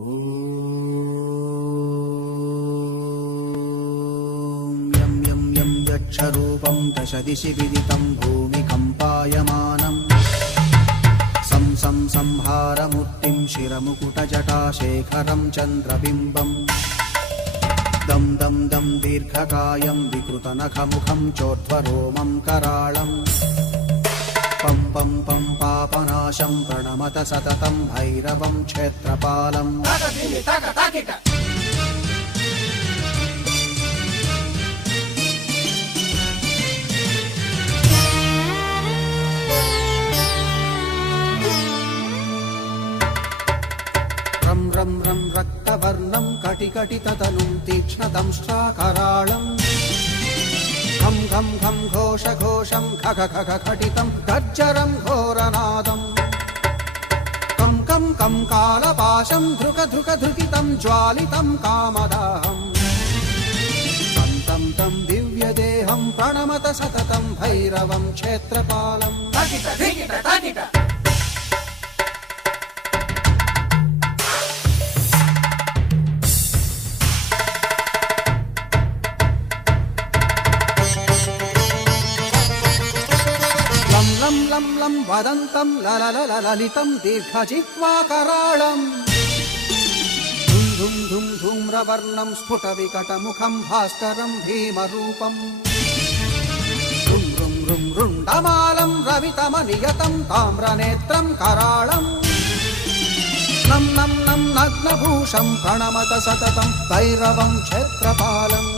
यं यं यं यक्षरूपं दशदिशि विदितं भूमिकम्पायमानं सं सं संहारमूर्तिं शिरमुकुटजटाशेखरं चन्द्रबिम्बं दं दं दं दीर्घकायं विकृतनखमुखं चोर्ध्वरोमं कराळं पं पं पं पापनाशं प्रणमत सततं भैरवं क्षेत्रपालम् रं रं रं रक्तवर्णं कटिकटिततनुं तीक्ष्णदंष्ट्राकराळम् घं घं घं घोषघोषं खख खख खटितं गर्जरं घोरनादम् कं कं कं कालपाशं धृक धृक धृकितं ज्वालितं कामदाहम् तं तं तं दिव्यदेहं प्रणमत सततं भैरवं क्षेत्रपालम् लं लं लं वदन्तं ललितं दीर्घजिह्वाकराळम् धुं धुं धुं धूम्रवर्णं स्फुटविकटमुखं भास्करं भीमरूपम् रुं रुं रुं रुण्डमालं रवितमनियतं ताम्रनेत्रं कराळम् नं नं नं नग्नभूषं प्रणमत सततं भैरवं क्षेत्रपालम्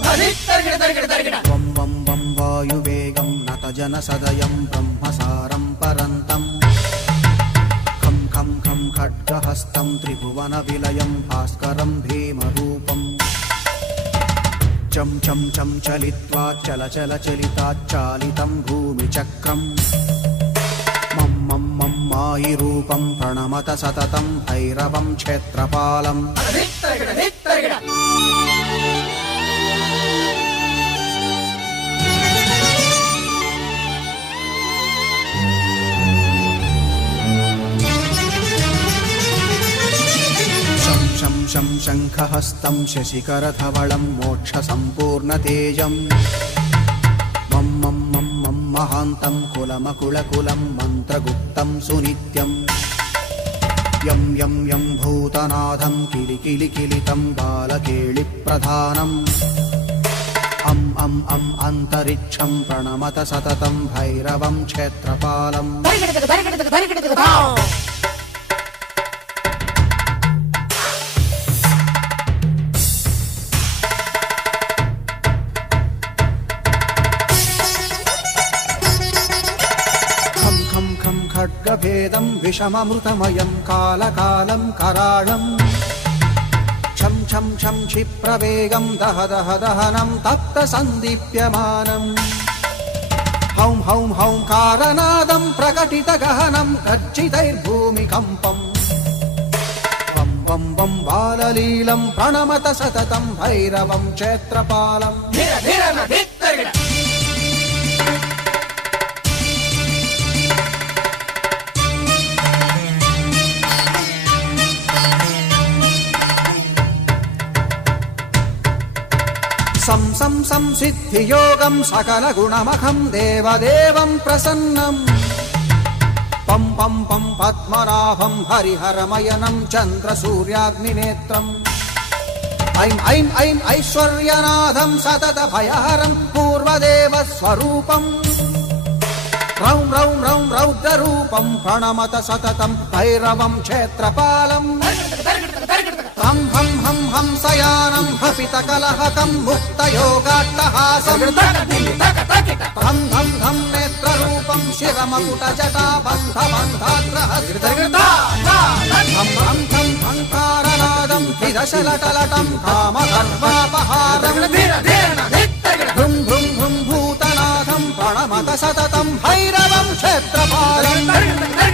वं वं वं वायुवेगं नतजनसदयं ब्रह्मसारं परन्तम् खं खं खं खड्गहस्तं त्रिभुवनविलयं भास्करं भीमरूपम् चं चं चं चलित्वा चल चल चलिताच्चालितं भूमिचक्रम् मं मं मं मायिरूपं प्रणमत सततं भैरवं क्षेत्रपालम् शं शं शङ्खहस्तं शशिकरधवलं मोक्षसम्पूर्णतेजं मं मं मं मं महान्तं कुलमकुलकुलं मन्त्रगुप्तं सुनित्यं यं यं यं भूतनाथं किलिकिलिकिलितं बालकेलिप्रधानम् अं अं अं अन्तरिक्षं प्रणमत सततं भैरवं क्षेत्रपालम् खड्गभेदं विषममृतमयं कालकालं कराळम् छं छं छं क्षिप्रवेगं दह दह दहनं तप्तसन्दीप्यमानम् हौं हौं हौं कारनादं प्रकटितगहनं गर्जितैर्भूमिकम्पम् वं वं वं बाललीलं प्रणमत सततं भैरवं क्षेत्रपालम् सं सं संसिद्धियोगं सकलगुणमखं देवदेवं प्रसन्नं पं पं पं पद्मनाभं हरिहरमयनं चन्द्रसूर्याग्निनेत्रम् ऐं ऐं ऐं ऐश्वर्यनाथं सततभयहरं पूर्वदेवस्वरूपम् रौं रौं रौं रौद्ररूपं प्रणमत सततं भैरवं क्षेत्रपालम् हं हं हं हंसयानं हपितकलहकं मुक्तयोगाट्टहासं धं धं धं नेत्ररूपं शिरमकुटजटाबन्धबन्धाग्रहस्तं धं धं धं हङ्कारनादं विदशलटलटं कामगर्वापहारं भृं भृं भृं भूतनाथं प्रणमत सततं भैरवं क्षेत्रपालम्